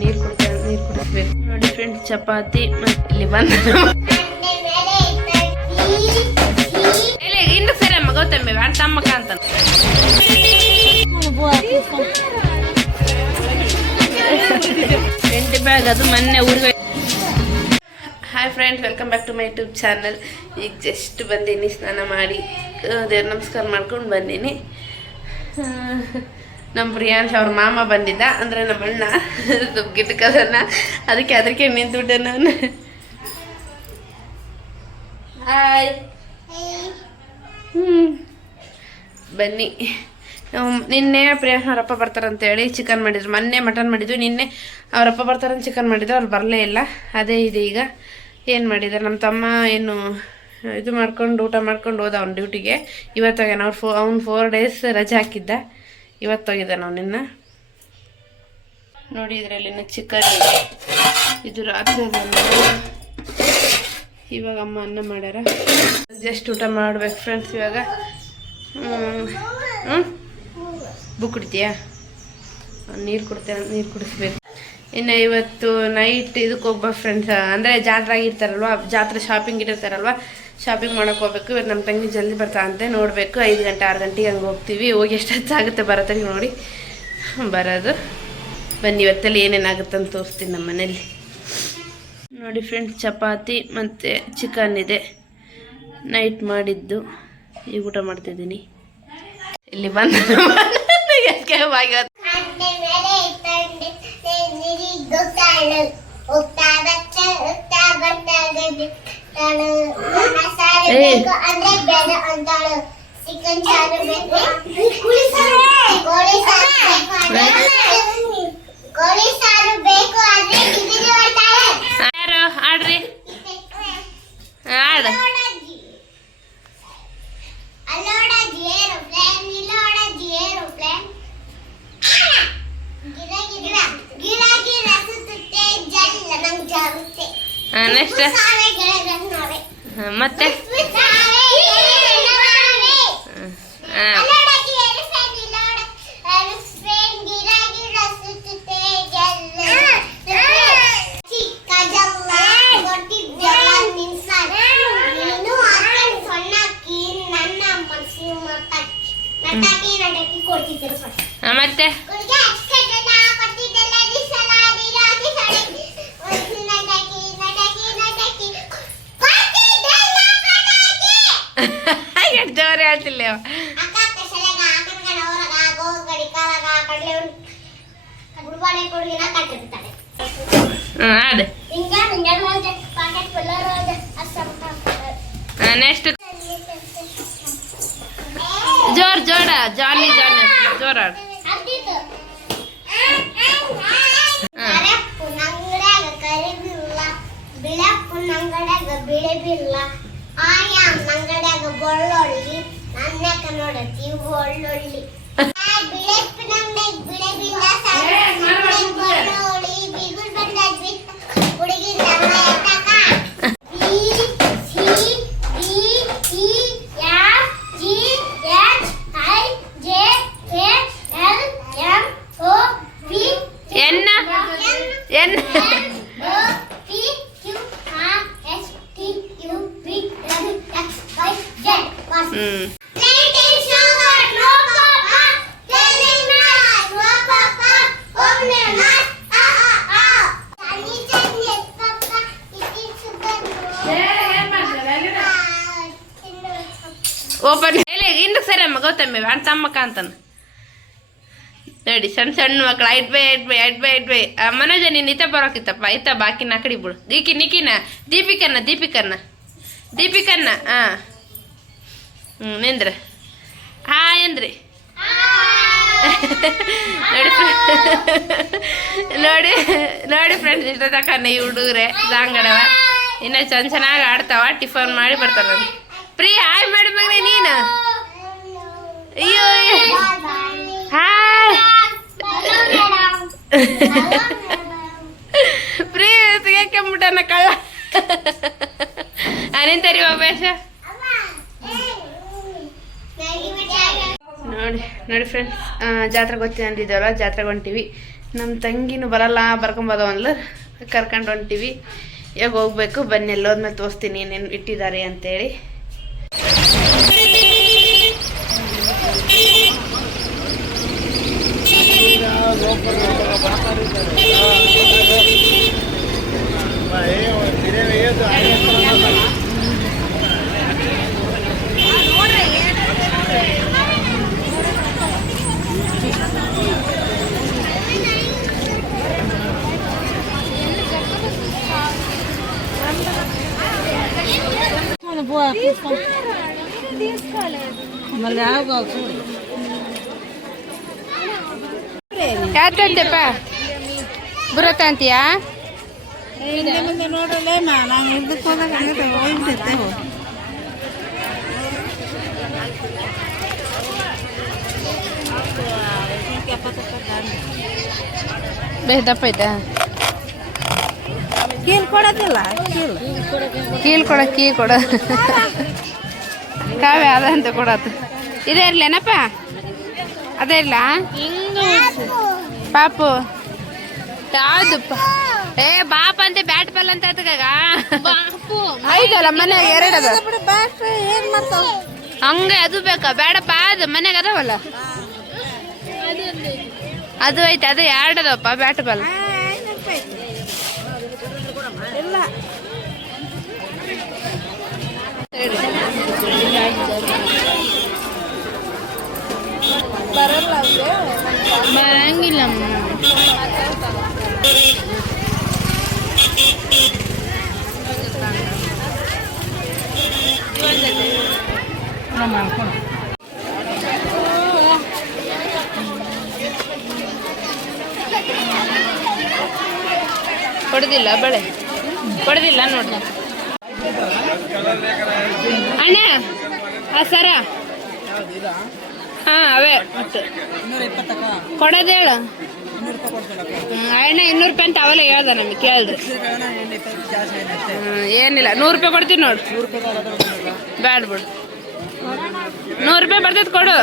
ನೀರು ಕುಡಿಸ್ಬೇಕು ನೋಡಿ ಫ್ರೆಂಡ್ಸ್. ಚಪಾತಿ ಮತ್ತು ಇಲ್ಲಿ ಬಂದು ಇಂದು ಸರಿ ಅಮ್ಮ ಗೌತಮಿ ಅಂತ ಅಮ್ಮಕ್ಕ ಅಂತ ಎಂಟು ಬ್ಯಾಗ್ ಅದು ಮೊನ್ನೆ ಊರಿಗೆ. Hi friends, welcome back to my YouTube channel. ಈಗ ಜಸ್ಟ್ ಬಂದೀನಿ, ಸ್ನಾನ ಮಾಡಿ ದೇವ್ರ ನಮಸ್ಕಾರ ಮಾಡ್ಕೊಂಡು ಬಂದೀನಿ. ನಮ್ಮ ಪ್ರಿಯಾಂಶ್ ಅವ್ರ ಮಾಮ ಬಂದಿದ್ದ, ಅಂದರೆ ನಮ್ಮ ಅಣ್ಣ ಸ್ವಲ್ಪ ಗಿಟ್ಟಕದನ್ನ, ಅದಕ್ಕೆ ನಿಂತುಬಿಟ್ಟೆ ನಾನು. ಹಾಯ್. ಬನ್ನಿ. ನಿನ್ನೆ ಪ್ರಿಯಾಂಶ್ ಅವರಪ್ಪ ಬರ್ತಾರಂತೇಳಿ ಚಿಕನ್ ಮಾಡಿದ್ರು, ಮೊನ್ನೆ ಮಟನ್ ಮಾಡಿದ್ವಿ, ನಿನ್ನೆ ಅವರಪ್ಪ ಬರ್ತಾರಂತ ಚಿಕನ್ ಮಾಡಿದ್ರು, ಅವ್ರು ಬರಲೇ ಇಲ್ಲ. ಅದೇ ಇದೆ ಈಗ ಏನು ಮಾಡಿದ್ದಾರೆ. ನಮ್ಮ ತಮ್ಮ ಏನು ಇದು ಮಾಡ್ಕೊಂಡು ಊಟ ಮಾಡ್ಕೊಂಡು ಹೋದ ಅವ್ನ ಡ್ಯೂಟಿಗೆ. ಇವತ್ತು ಹೋಗ್ಯಾನ. ಅವ್ನು 4 days ರಜೆ ಹಾಕಿದ್ದ, ಇವತ್ತು ಹೋಗಿದ್ದಾನೆ ಅವನಿನ್ನ. ನೋಡಿ ಇದರಲ್ಲಿನ ಚಿಕನ್ ಇದೆ, ಇದು ರಾತ್ರಿ ಇವಾಗ ಅಮ್ಮ ಅನ್ನ ಮಾಡ್ಯಾರ. ಜಸ್ಟ್ ಊಟ ಮಾಡ್ಬೇಕು ಫ್ರೆಂಡ್ಸ್. ಇವಾಗ ಬುಕ್ ಕುಡಿತೀಯಾ? ನೀರು ಕುಡಿಸ್ಬೇಕು. ಇನ್ನು ಇವತ್ತು ನೈಟ್ ಇದಕ್ಕೆ ಹೋಗ್ಬೇಕು ಫ್ರೆಂಡ್ಸ್, ಅಂದರೆ ಜಾತ್ರೆ ಆಗಿರ್ತಾರಲ್ವ, ಜಾತ್ರೆ ಶಾಪಿಂಗ್ ಇಟ್ಟಿರ್ತಾರಲ್ವ, ಶಾಪಿಂಗ್ ಮಾಡೋಕೆ ಹೋಗ್ಬೇಕು. ಇವತ್ತು ನಮ್ಮ ತಂಗಿ ಜಲ್ದಿ ಬರ್ತಾಳಂತೆ, ನೋಡಬೇಕು. 5 ಗಂಟೆ 6 ಗಂಟೆಗೆ ಹಂಗೆ ಹೋಗ್ತೀವಿ. ಹೋಗಿ ಎಷ್ಟು ಆಗುತ್ತೆ ಬರೋತ್ತಿಗೆ ನೋಡಿ ಬರೋದು. ಬನ್ನಿ, ಇವತ್ತಲ್ಲಿ ಏನೇನಾಗುತ್ತೆ ಅಂತ ತೋರಿಸ್ತೀನಿ ನಮ್ಮ ಮನೇಲಿ. ನೋಡಿ ಫ್ರೆಂಡ್ಸ್, ಚಪಾತಿ ಮತ್ತು ಚಿಕನ್ ಇದೆ, ನೈಟ್ ಮಾಡಿದ್ದು. ಈಗ ಊಟ ಮಾಡ್ತಿದ್ದೀನಿ. ಇಲ್ಲಿ ಬಂದು ಯಾರು ಆಡ್ರಿ ಆಡ. ನೆಕ್ಸ್ಟ್ ಮತ್ತೆ ಮತ್ತೆ ಜೋರಿ ಹೇಳ್ತಿಲ್ಲ. ನೆಕ್ಸ್ಟ್ ಜೋರ ಜಾನಿ ಜೋರ. ಆಯಾ ನಂಗಡ್ಯಾಗ ಬಳ್ಳೊಳ್ಳಿ ನನ್ನಕ ನೋಡತಿ ಒಳ್ಳೊಳ್ಳಿ ಬಿಳೆ ಬಿಲ್ಲ ಬಳ್ಳೊಳ್ಳಿ ಬಿಗುಲ್ ಬಂದ್ವಿ ಹುಡುಗಿ ಓಪನ್ ಇಂದಕ್ಕೆ ಸರಿ ಅಮ್ಮ ಗೌತಮಿ ಅಂತ ಅಮ್ಮಕ್ಕ ಅಂತಾನ ನೋಡಿ. ಸಣ್ಣ ಮಕ್ಕಳು 8 by 8 by ಮನೋಜ ನೀನು ಇತ್ತ ಬರೋಕಿತ್ತಪ್ಪ, ಇತ್ತ ಬಾಕಿನ ಆ ಕಡೆ ಬಿಡು. ನಿಕಿನ ದೀಪಿಕನ್ನ ನಿಂದ್ರೆ ಹಾಯ್ ಅಂದ್ರಿ. ನೋಡಿ ಫ್ರೆಂಡ್ಸ್, ಇಷ್ಟ ತಕನ್ನ ಈ ಹುಡುಗ್ರೆ ದಾಂಗಡವ ಇನ್ನೂ ಚೆನ್ನಾಗಿ ಆಡ್ತಾವ. ಟಿಫನ್ ಮಾಡಿ ಬರ್ತಾರ. ಪ್ರೀ ಹಾಯ್ ಮಾಡಿ ಮಗನೇ ನೀನು. ಅಯ್ಯೋ ಹಾಯ್ ಪ್ರೀ ಸಿಗಕ್ಕೆಂಬಿಟ್ಟನ ಕಳ್ಳ. ನಿಂತರಿ ಬೇಷ. ನೋಡಿ ಫ್ರೆಂಡ್ಸ್, ಜಾತ್ರೆಗೆ ಹೋಗ್ತೀವಿ ಅಂದಿದ್ದವಲ್ಲ, ಜಾತ್ರೆಗೆ ಹೊಂಟಿವಿ. ನಮ್ಮ ತಂಗಿನೂ ಬರಲ್ಲ ಬರ್ಕೊಂಬೋದ ಅಂದ್ಲು, ಕರ್ಕೊಂಡು ಹೊಂಟೀವಿ. ಇವಾಗ ಹೋಗ್ಬೇಕು, ಬನ್ನಿ ಎಲ್ಲೋದ್ಮೇಲೆ ತೋರಿಸ್ತೀನಿ ಏನೇನು ಇಟ್ಟಿದ್ದಾರೆ ಅಂತೇಳಿ. ಯಾತಂತೆಪ್ಪ ಬುರತ್ತ ಅಂತೀಯಾ? ನೋಡ್ರಲ್ಲ ನಾನು ಇದಕ್ಕೆ ಹೋದಾಗ ಹೋಗ್ಬಿಟ್ಟಿರ್ತೇವೆ. ಬೇದಪ್ಪ ಆಯ್ತಾ? ಕೀಲ್ ಕೊಡೋದಿಲ್ಲ, ಕೀಲ್ ಕೊಡ ಕಾವ್ಯ ಅದ ಅಂತ ಕೊಡತ್ತು. ಇದೇ ಇರ್ಲೇನಪ್ಪ? ಅದೇ ಇರ್ಲ ಪಾಪು? ಯಾವ್ದಪ್ಪ? ಏ ಬಾಪ ಅಂತೆ ಬ್ಯಾಟ್ ಬಾಲ್ ಅಂತ ಅದಕ್ಕಾಗ ಐದಲ್ಲ ಮನ್ಯಾಗ ಎರಡದ ಏನ್ ಮಾಡ್ತಾವ ಹಂಗೆ. ಅದು ಬೇಕಾ? ಬೇಡಪ್ಪ, ಅದು ಮನ್ಯಾಗ ಅದಾವಲ್ಲ ಅದು ಐತೆ. ಅದು ಎರಡದಪ್ಪ ಬ್ಯಾಟ್ ಬಾಲ್. ಇಲ್ಲ ಬರಲ್ಲ ಬರಂಗಿಲ್ಲ. ಕೊಡದಿಲ್ಲ ಬಳೆ ಕೊಡದಿಲ್ಲ ನೋಡ್ರಿ ಅಣ್ಣ. ಆ ಸರ ಹಾ ಅವೇ ಕೊಡೋದು ಹೇಳು. ಅಣ್ಣ 200 ರೂಪಾಯಿ ಅಂತ ಅವಲೇ ಹೇಳ್ದ ನಮಗೆ ಕೇಳಿದ್ರಿ. ಏನಿಲ್ಲ 100 ರೂಪಾಯಿ ಕೊಡ್ತೀವಿ ನೋಡು. ಬ್ಯಾಡ ಬಿಡು, 100 ರೂಪಾಯಿ ಬರ್ತೈತೆ ಕೊಡು.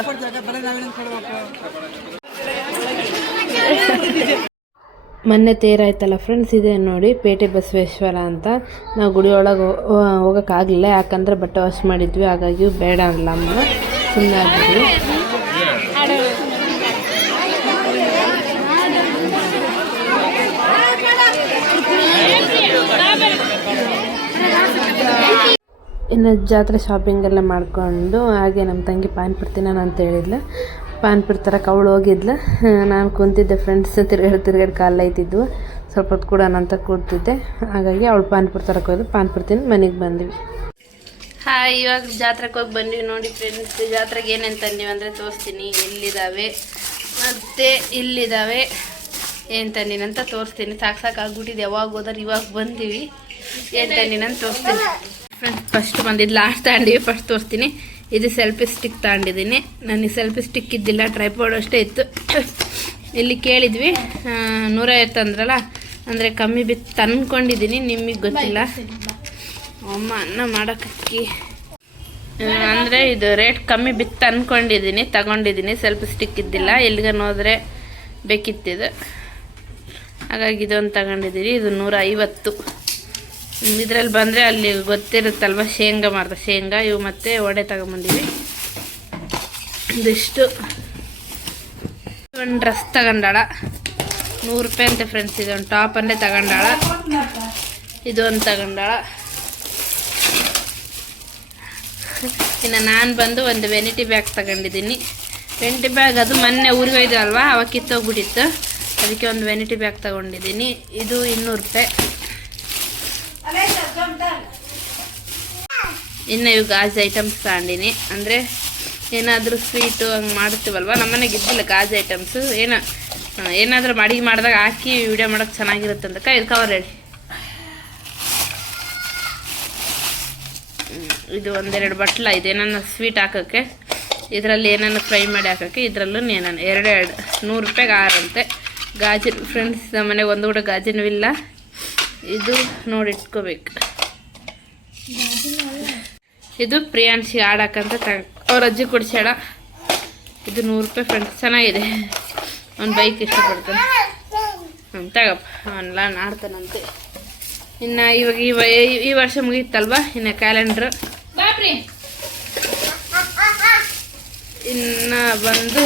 ಮೊನ್ನೆ ತೇರಾಯ್ತಲ್ಲ ಫ್ರೆಂಡ್ಸ್, ಇದೆ ನೋಡಿ ಪೇಟೆ ಬಸವೇಶ್ವರ ಅಂತ. ನಾವು ಗುಡಿ ಒಳಗೆ ಹೋಗೋಕ್ಕಾಗಲಿಲ್ಲ, ಯಾಕಂದ್ರೆ ಬಟ್ಟೆ ವಾಶ್ ಮಾಡಿದ್ವಿ, ಹಾಗಾಗಿ ಬೇಡ ಅಲ್ಲ ಅಮ್ಮ ಸುಮ್ಮನೆ ಆಗಿದ್ವಿ. ಇನ್ನು ಜಾತ್ರೆ ಶಾಪಿಂಗ್ ಎಲ್ಲ ಮಾಡಿಕೊಂಡು ಹಾಗೆ ನಮ್ಮ ತಂಗಿ ಪಾನಿಪುರಿ ತಿನ್ನೋಣ ಅಂತ ಹೇಳಿದ್ಲು. ಪಾನಿಪುರಿ ತರಕ್ಕೆ ಅವಳು ಹೋಗಿದ್ಲು, ನಾನು ಕುಂತಿದ್ದೆ ಫ್ರೆಂಡ್ಸ್. ತಿರ್ಗಾಡಿ ಕಾಲೈತಿದ್ವು, ಸ್ವಲ್ಪ ಹೊತ್ತು ಕೊಡೋಣ ಅಂತ ಕೂಡ್ತಿದ್ದೆ. ಹಾಗಾಗಿ ಅವಳು ಪಾನಿಪುರಿ ತರಕ್ಕೆ ಹೋಗಿದ್ದು, ಪಾನಿಪುರಿ ತಿಂದು ಮನೆಗೆ ಬಂದ್ವಿ. ಹಾಂ, ಇವಾಗ ಜಾತ್ರೆಗೆ ಹೋಗಿ ಬಂದ್ವಿ ನೋಡಿ ಫ್ರೆಂಡ್ಸ್. ಜಾತ್ರೆಗೆ ಏನೇನು ತಂದೀವಿ ಅಂದರೆ ತೋರಿಸ್ತೀನಿ. ಎಲ್ಲಿದ್ದಾವೆ ಮತ್ತು ಇಲ್ಲಿದ್ದಾವೆ, ಏನು ತಂದಿನಂತ ತೋರಿಸ್ತೀನಿ. ಸಾಕಾಗ್ಬಿಟ್ಟಿದ್ದು, ಯಾವಾಗ ಹೋದ್ರೆ ಇವಾಗ ಬಂದೀವಿ. ಏನು ತಂದಿನಂತ ತೋರಿಸ್ತೀನಿ ಫ್ರೆಂಡ್ಸ್. ಫಸ್ಟ್ ಬಂದಿದ್ದು ಲಾಸ್ಟ್ ತಗೊಂಡಿವಿ, ಫಸ್ಟ್ ತೋರಿಸ್ತೀನಿ. ಇದು ಸೆಲ್ಫಿ ಸ್ಟಿಕ್ ತಗೊಂಡಿದ್ದೀನಿ. ನನಗೆ ಸೆಲ್ಫಿ ಸ್ಟಿಕ್ ಇದ್ದಿಲ್ಲ, ಟ್ರೈಪಾಡ್ ಅಷ್ಟೇ ಇತ್ತು. ಇಲ್ಲಿ ಕೇಳಿದ್ವಿ 150 ಅಂದ್ರಲ್ಲ, ಅಂದರೆ ಕಮ್ಮಿ ಬಿತ್ತು ತಂದ್ಕೊಂಡಿದ್ದೀನಿ. ನಿಮಗೆ ಗೊತ್ತಿಲ್ಲ, ಅಮ್ಮ ಅನ್ನ ಮಾಡೋಕ್ಕಿ ಅಂದರೆ ಇದು ರೇಟ್ ಕಮ್ಮಿ ಬಿತ್ತು ಅಂದ್ಕೊಂಡಿದ್ದೀನಿ, ತಗೊಂಡಿದ್ದೀನಿ. ಸೆಲ್ಫಿ ಸ್ಟಿಕ್ ಇದ್ದಿಲ್ಲ, ಎಲ್ಲಿಗೆ ಹೋದರೆ ಬೇಕಿತ್ತಿದು, ಹಾಗಾಗಿ ಇದೊಂದು ತಗೊಂಡಿದ್ದೀನಿ. ಇದು 150. ಇದರಲ್ಲಿ ಬಂದರೆ ಅಲ್ಲಿ ಗೊತ್ತಿರುತ್ತಲ್ವ, ಶೇಂಗಾ ಮಾಡ್ದೆ, ಶೇಂಗಾ ಇವು ಮತ್ತು ವಡೆ ತಗೊಂಬಂದಿವಿ. ಇದಿಷ್ಟು. ಒಂದು ಡ್ರೆಸ್ ತಗೊಂಡಾಳ 100 ರೂಪಾಯಿ ಅಂತೆ ಫ್ರೆಂಡ್ಸ್. ಇದೊಂದು ಟಾಪ್ ಅನ್ನೇ ತಗೊಂಡಾಳ, ಇದೊಂದು ತಗೊಂಡಾಳ. ಇನ್ನು ನಾನು ಬಂದು ಒಂದು ವೆನಿಟಿ ಬ್ಯಾಗ್ ತಗೊಂಡಿದ್ದೀನಿ. ವೆನಿಟಿ ಬ್ಯಾಗ್ ಅದು ಮೊನ್ನೆ ಊರಿಗೆ ಹೋಯ್ದಲ್ವ, ಅವಾಗ ಕಿತ್ತೋಗ್ಬಿಟ್ಟಿತ್ತು, ಅದಕ್ಕೆ ಒಂದು ವೆನಿಟಿ ಬ್ಯಾಗ್ ತಗೊಂಡಿದ್ದೀನಿ. ಇದು 200 ರೂಪಾಯಿ. ಇನ್ನು ಇವು ಗಾಜು ಐಟಮ್ಸ್ ತಗೊಂಡಿನಿ. ಅಂದರೆ ಏನಾದರೂ ಸ್ವೀಟು ಹಂಗೆ ಮಾಡ್ತೀವಲ್ವ, ನಮ್ಮನೆಗೆ ಇದ್ದಿಲ್ಲ ಗಾಜು ಐಟಮ್ಸು. ಏನಾದರೂ ಅಡುಗೆ ಮಾಡಿದಾಗ ಹಾಕಿ ವಿಡಿಯೋ ಮಾಡೋಕ್ಕೆ ಚೆನ್ನಾಗಿರುತ್ತೆ ಅಂತ ಇದು ಕವರ್ ಹೇಳಿ. ಇದು 1-2 ಬಟ್ಲ. ಇದೇನನ್ನ ಸ್ವೀಟ್ ಹಾಕೋಕ್ಕೆ, ಇದರಲ್ಲಿ ಏನನ್ನ ಫ್ರೈ ಮಾಡಿ ಹಾಕೋಕ್ಕೆ, ಇದರಲ್ಲೂ ಏನಾನ 2 100 ರೂಪಾಯಿಗೆ 6 ಅಂತೆ. ಗಾಜಿನ ಫ್ರೆಂಡ್ಸ್, ನಮ್ಮ ಮನೆಗೆ ಒಂದು ಕೂಡ ಗಾಜಿನೂ ಇಲ್ಲ. ಇದು ನೋಡಿ ಇಟ್ಕೋಬೇಕು. ಇದು ಪ್ರಿಯಾಂಶಿ ಆಡಕ್ಕಂತ ಅವ್ರ ಅಜ್ಜಿ ಕೊಡಿಸ್ಯಾಳ. ಇದು 100 ರೂಪಾಯಿ ಫ್ರೆಂಡ್ಸ್, ಚೆನ್ನಾಗಿದೆ. ಒಂದು ಬೈಕ್ ಇಷ್ಟಪಡ್ತಾನೆ. ತಗಪ್ಪ ಅವನ್ನೆಲ್ಲ ನಾಡ್ತಾನಂತೆ. ಇನ್ನು ಇವಾಗ ಈ ವರ್ಷ ಮುಗೀತಲ್ವಾ, ಇನ್ನು ಕ್ಯಾಲೆಂಡ್ರ್. ಇನ್ನು ಬಂದು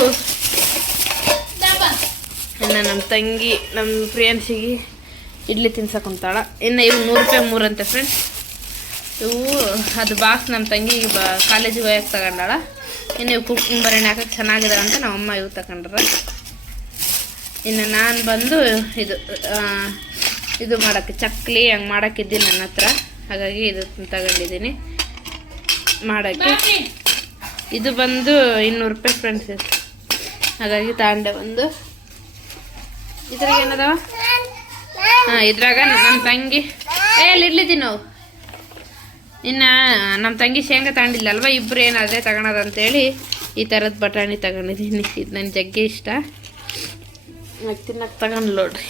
ಇನ್ನು ನಮ್ಮ ತಂಗಿ ನಮ್ಮ ಪ್ರಿಯನ್ಸಿಗೆ ಇಡ್ಲಿ ತಿನ್ಸಕೊಂತಾಳ. ಇನ್ನು ಇವು 100 ರೂಪಾಯಿ 3 ಅಂತೆ ಫ್ರೆಂಡ್ಸ್. ಇವು ಅದು ಬಾಕ್ಸ್ ನಮ್ಮ ತಂಗಿ ಕಾಲೇಜಿಗೆ ಹೋಯಕ್ಕೆ ತಗೊಂಡಾಳ. ಇನ್ನು ಇವು ಕುಕ್ಕಿಂಗ್ ಬರಣೆ ಹಾಕಕ್ಕೆ ಚೆನ್ನಾಗಿದೆ ಅಂತ ನಮ್ಮಮ್ಮ ಇವು ತಗೊಂಡ್ರ. ಇನ್ನು ನಾನು ಬಂದು ಇದು ಮಾಡೋಕ್ಕೆ ಚಕ್ಲಿ ಹಂಗೆ ಮಾಡೋಕ್ಕಿದ್ದಿಲ್ಲ ನನ್ನ ಹತ್ರ, ಹಾಗಾಗಿ ಇದು ತಗೊಂಡಿದ್ದೀನಿ ಮಾಡೋಕ್ಕೆ. ಇದು ಬಂದು 200 ರೂಪಾಯಿ ಫ್ರೆಂಡ್ಸ್, ಹಾಗಾಗಿ ತಗೊಂಡೆ ಒಂದು. ಇದ್ರಾಗ ಏನದಾವ? ಹಾಂ, ಇದ್ರಾಗ ನಮ್ಮ ತಂಗಿ ಅಲ್ಲಿ ಇಡ್ಲಿದ್ದೀವಿ ನಾವು. ಇನ್ನು ನಮ್ಮ ತಂಗಿ ಶೇಂಗಾ ತಗೊಂಡಿಲ್ಲಲ್ವ, ಇಬ್ಬರು ಏನಾದರೆ ತಗೊಳೋದಂತೇಳಿ ಈ ಥರದ ಬಟಾಣಿ ತಗೊಂಡಿದ್ದೀನಿ. ಇದು ನನ್ನ ಜಗ್ಗೆ ಇಷ್ಟ, ತಿನ್ನಕ್ಕೆ ತಗೊಂಡು ನೋಡ್ರಿ.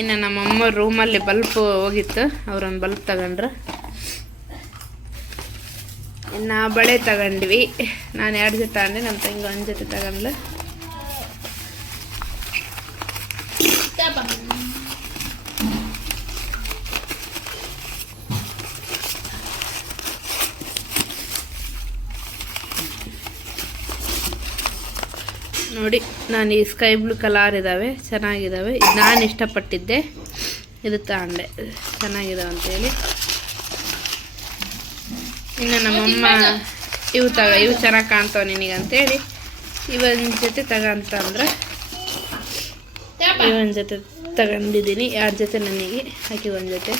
ಇನ್ನು ನಮ್ಮಮ್ಮ ರೂಮಲ್ಲಿ ಬಲ್ಪ್ ಹೋಗಿತ್ತು, ಅವ್ರೊಂದು ಬಲ್ಪ್ ತಗೊಂಡ್ರು. ಇನ್ನು ಬಳೆ ತಗೊಂಡ್ವಿ. ನಾನು 2 ಜೊತೆ ತಗೊಂಡೆ, ನಮ್ಮ ತಂಗಿ 1 ಜೊತೆ ತಗೊಂಡ್ಲು. ನೋಡಿ, ನಾನು ಈ ಸ್ಕೈ ಬ್ಲೂ ಕಲರ್ ಇದ್ದಾವೆ, ಚೆನ್ನಾಗಿದ್ದಾವೆ. ಇದು ನಾನು ಇಷ್ಟಪಟ್ಟಿದ್ದೆ, ಇದು ತಗೊಂಡೆ, ಚೆನ್ನಾಗಿದ್ದಾವೆ ಅಂತೇಳಿ. ಇನ್ನು ನಮ್ಮಮ್ಮ ಇವು ಚೆನ್ನಾಗಿ ಕಾಣ್ತಾವೆ ನಿನಗಂತೇಳಿ ಇವೊಂದು ಜೊತೆ ತಗೊಂತಂದ್ರೆ ಇವೊಂದು ಜೊತೆ ತಗೊಂಡಿದ್ದೀನಿ. 2 ಜೊತೆ ನನಗೆ ಹಾಕಿ 1 ಜೊತೆ.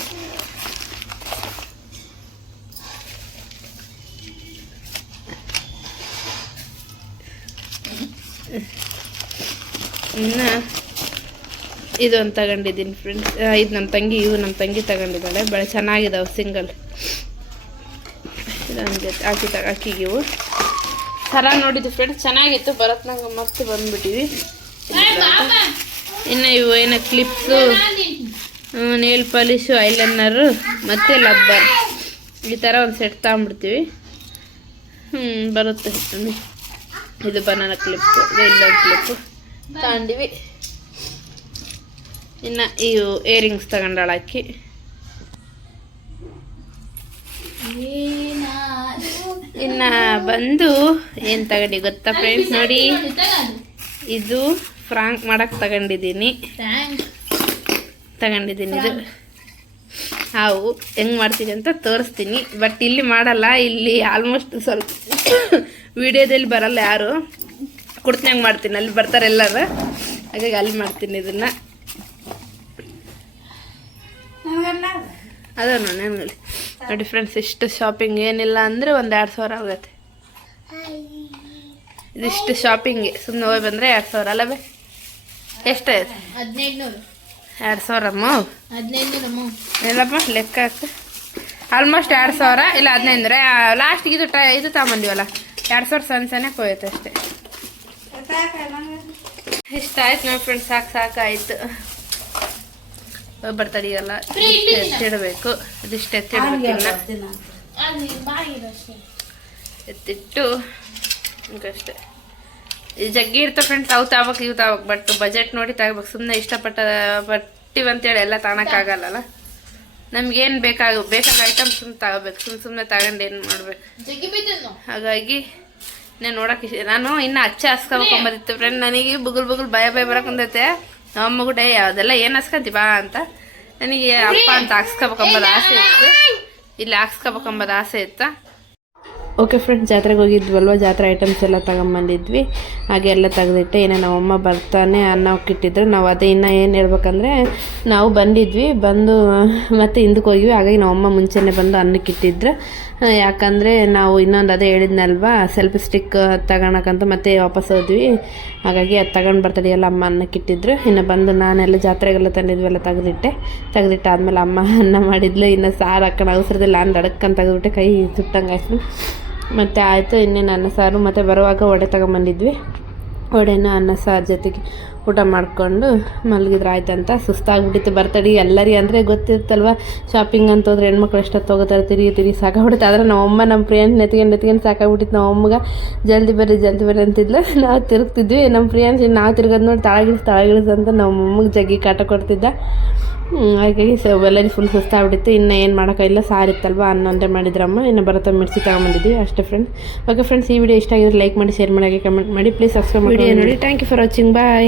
ಇನ್ನು ಇದೊಂದು ತಗೊಂಡಿದ್ದೀನಿ ಫ್ರೆಂಡ್ಸ್. ಇದು ನಮ್ಮ ತಂಗಿ ತಗೊಂಡಿದ್ದಾಳೆ. ಬಳೆ ಚೆನ್ನಾಗಿದ್ದಾವೆ, ಸಿಂಗಲ್. ಇದೊಂದು ಜೊತೆ ಅಕ್ಕಿಗಿವು ಸರ ನೋಡಿದ್ದು ಫ್ರೆಂಡ್ಸ್, ಚೆನ್ನಾಗಿತ್ತು. ಬರತ್ನಾಗ ಮತ್ತೆ ಬಂದ್ಬಿಟ್ಟಿವಿ. ಇನ್ನು ಇವು ಏನೋ ಕ್ಲಿಪ್ಸು, ನೇಲ್ ಪಾಲಿಶು, ಐಲೈನರು ಮತ್ತು ಲಬ್ಬರ್, ಈ ಥರ ಒಂದು ಸೆಟ್ ತಗೊಂಡ್ಬಿಡ್ತೀವಿ. ಬರುತ್ತೆ. ಇದು ಬನಾನಾ ಕ್ಲಿಪ್ಪು, ಇದು ಇಲ್ಲೊಂದು ಕ್ಲಿಪ್ಪು ತಗೊಂಡಿವಿ. ಇನ್ನು ಇವು ಇಯರಿಂಗ್ಸ್ ತಗೊಂಡಾಳಾಕಿ. ಇನ್ನು ಬಂದು ಏನು ತಗೊಂಡು ಗೊತ್ತಾ ಫ್ರೆಂಡ್ಸ್, ನೋಡಿ ಇದು ಫ್ರಾಂಕ್ ಮಾಡಕ್ಕೆ ತಗೊಂಡಿದ್ದೀನಿ. ಇದು ಹಾವು ಹೆಂಗೆ ಮಾಡ್ತೀನಿ ಅಂತ ತೋರಿಸ್ತೀನಿ. ಬಟ್ ಇಲ್ಲಿ ಮಾಡಲ್ಲ, ಇಲ್ಲಿ ಆಲ್ಮೋಸ್ಟ್ ಸ್ವಲ್ಪ ವಿಡಿಯೋದಲ್ಲಿ ಬರಲ್ಲ ಯಾರು. ಕುಡ್ತಂಗೆ ಮಾಡ್ತೀನಿ, ಅಲ್ಲಿ ಬರ್ತಾರೆ ಎಲ್ಲರೂ, ಹಾಗಾಗಿ ಅಲ್ಲಿ ಮಾಡ್ತೀನಿ ಇದನ್ನು. ಅದ ನನಗಲ್ಲಿ ನೋಡಿ ಫ್ರೆಂಡ್ಸ್, ಇಷ್ಟು ಶಾಪಿಂಗ್ ಏನಿಲ್ಲ ಅಂದರೆ ಒಂದು 2000 ಆಗುತ್ತೆ. ಇದಿಷ್ಟು ಶಾಪಿಂಗ್ಗೆ ಸುಮ್ಮನೆ ಹೋಗಿ ಬಂದರೆ 2000 ಅಲ್ಲವೇ? ಎಷ್ಟಾಯ್ತು? 1500. 2000 ಅಮ್ಮ. 1500 ಎಲ್ಲಪ್ಪ ಲೆಕ್ಕ ಹಾಕು. ಆಲ್ಮೋಸ್ಟ್ 2000 ಇಲ್ಲ 1500. ಲಾಸ್ಟಿಗೆ ಇದು ತಗೊಂಬಂದಿವಲ್ಲ, 2000 ಸಣ್ಣಕ್ಕೆ ಹೋಯ್ತು ಅಷ್ಟೇ. ಇಷ್ಟ ಆಯ್ತು ನೋಡಿ ಫ್ರೆಂಡ್ಸ್, ಸಾಕಾಯ್ತು. ಬರ್ತಡಿಗೆಲ್ಲ ಎತ್ತಿಡಬೇಕು. ಇದಿಷ್ಟು ಎತ್ತಿಡ್ಬೇಕಿಲ್ಲ, ಎತ್ತಿಟ್ಟು ಅಷ್ಟೇ. ಇದು ಜಗ್ಗಿ ಇರ್ತವೆ ಫ್ರೆಂಡ್ಸ್, ಅವು ತಗೋಬೇಕು ಇವು ತಗೋಬೇಕು. ಬಟ್ ಬಜೆಟ್ ನೋಡಿ ತಗೋಬೇಕು. ಸುಮ್ಮನೆ ಪಟ್ಟಿವಂತೇಳಿ ಎಲ್ಲ ತಗೊಳಕ್ಕಾಗಲ್ಲ. ನಮ್ಗೇನು ಬೇಕಾಗ ಐಟಮ್ಸ್ ತಗೋಬೇಕು. ಸುಮ್ಮನೆ ತಗೊಂಡು ಏನು ಮಾಡ್ಬೇಕು. ಹಾಗಾಗಿ ನಾನು ನೋಡೋಕೆ ನಾನು ಇನ್ನು ಅಚ್ಚೆ ಹಸ್ಕೊಬೇಕಂಬದಿತ್ತು ಫ್ರೆಂಡ್. ನನಗೆ ಬುಗುಲ್ ಭಯ ಬರಕೊಂಡೈತೆ. ನಮ್ಮ ಕೂಡ ಯಾವುದೆಲ್ಲ ಏನು ಹಸ್ಕೊಂತಿ ಬಾ ಅಂತ. ನನಗೆ ಅಪ್ಪ ಅಂತ ಹಾಕ್ಸ್ಕೊಬೇಕಂಬದು ಆಸೆ ಇತ್ತು, ಇಲ್ಲಿ ಹಾಕ್ಸ್ಕೊಬೇಕಂಬದು ಆಸೆ ಇತ್ತು. ಓಕೆ ಫ್ರೆಂಡ್ಸ್, ಜಾತ್ರೆಗೆ ಹೋಗಿದ್ವಲ್ವ, ಜಾತ್ರೆ ಐಟಮ್ಸ್ ಎಲ್ಲ ತಗೊಂಬಂದಿದ್ವಿ. ಹಾಗೆ ಎಲ್ಲ ತೆಗೆದಿಟ್ಟೆ. ಏನೋ ನಮ್ಮಮ್ಮ ಬರ್ತಾನೆ ಅನ್ನಕ್ಕೆ ಇಟ್ಟಿದ್ರು. ನಾವು ಅದೇ ಇನ್ನೂ ಏನು ಹೇಳ್ಬೇಕಂದ್ರೆ, ನಾವು ಬಂದು ಮತ್ತೆ ಹಿಂದಕ್ಕೆ ಹೋಗಿವಿ. ಹಾಗಾಗಿ ನಮ್ಮಮ್ಮ ಮುಂಚೆನೇ ಬಂದು ಅನ್ನಕ್ಕೆ ಇಟ್ಟಿದ್ರು. ಯಾಕಂದರೆ ನಾವು ಇನ್ನೊಂದು ಅದೇ ಹೇಳಿದ್ನಲ್ವ, ಸೆಲ್ಫಿ ಸ್ಟಿಕ್ ತಗೊಳಕ್ಕಂತ ಮತ್ತೆ ವಾಪಸ್ ಹೋದ್ವಿ. ಹಾಗಾಗಿ ಅದು ತಗೊಂಡು ಬರ್ತಾಳೆ ಎಲ್ಲ ಅಮ್ಮ ಅನ್ನಕ್ಕೆ ಇಟ್ಟಿದ್ರು. ಇನ್ನು ಬಂದು ನಾನೆಲ್ಲ ಜಾತ್ರೆಗೆಲ್ಲ ತಂದಿದ್ವೆಲ್ಲ ತೆಗೆದಿಟ್ಟಾದ್ಮೇಲೆ ಅಮ್ಮ ಅನ್ನ ಮಾಡಿದ್ಲು. ಇನ್ನು ಸಾರು ಹಾಕೋಣ ಅವಸರದಲ್ಲಿ ನಾನು ದಡಕ್ಕಂತ ತೆಗೆದ್ಬಿಟ್ಟೆ, ಕೈ ಸುಟ್ಟಂಗೆ ಆಯ್ತು. ಮತ್ತು ಆಯಿತು, ಇನ್ನೇನು ಅನ್ನ ಸಾರು. ಮತ್ತು ಬರುವಾಗ ವಡೆ ತಗೊಂಬಂದಿದ್ವಿ. ವಡೆನ ಅನ್ನ ಸಾರು ಜೊತೆಗೆ ಊಟ ಮಾಡಿಕೊಂಡು ಮಲಗಿದ್ರೆ ಆಯ್ತಂತ. ಸುಸ್ತಾಗ್ಬಿಟ್ಟಿತ್ತು ಬರ್ತಡೇ ಎಲ್ಲರಿಗೆ ಅಂದರೆ ಗೊತ್ತಿರ್ತಲ್ವ, ಶಾಪಿಂಗ್ ಅಂತ ಹೋದ್ರೆ ಹೆಣ್ಮಕ್ಳು ಎಷ್ಟೊತ್ತು ಹೋಗೋತಾರೆ, ತಿರುಗಿ ಸಾಕಾಗ್ಬಿಡುತ್ತೆ. ಆದರೆ ನಮ್ಮಮ್ಮ ನಮ್ಮ ಪ್ರಿಯಾಂಶ್ ನೆತ್ಕೊಂಡು ಸಾಕಾಗ್ಬಿಟ್ಟಿತ್ತು. ನಮ್ಮಮ್ಮಗೆ ಜಲ್ದಿ ಬರ್ರಿ ಅಂತಿದ್ಲು. ನಾವು ತಿರುಗ್ತಿದ್ವಿ. ನಮ್ಮ ಪ್ರಿಯಾಂಶ್ ನಾವು ತಿರ್ಗೋದು ನೋಡಿ ತಳಗಿಳಿಸ್ ಅಂತ ನಮ್ಮಮ್ಮಗೆ ಜಗ್ಗಿ ಕಾಟ ಕೊಡ್ತಿದ್ದ. ಹಾಗಾಗಿ ಎಲ್ಲರಿಗೆ ಫುಲ್ ಸುಸ್ತಾಗ್ಬಿಟ್ಟಿತ್ತು. ಇನ್ನು ಏನು ಮಾಡೋಕ್ಕಾಗಿಲ್ಲ, ಸಾರಿತ್ತಲ್ವ ಅನ್ನೊಂದೇ ಮಾಡಿದ್ರಮ್ಮ. ಇನ್ನು ಬರತ್ತ ಮಿರ್ಚಿ ತೊಗೊಂಬಂದಿದ್ವಿ ಅಷ್ಟೇ ಫ್ರೆಂಡ್ಸ್. ಓಕೆ ಫ್ರೆಂಡ್ಸ್, ಈ ವಿಡಿಯೋ ಇಷ್ಟ ಆಗಿದ್ರೆ ಲೈಕ್ ಮಾಡಿ, ಶೇರ್ ಮಾಡಿ, ಕಮೆಂಟ್ ಮಾಡಿ. ಪ್ಲೀಸ್ ಸಬ್ಸ್ಕ್ರೈಬ್ ಮಾಡಿ ನೋಡಿ. Thank you for watching. Bye.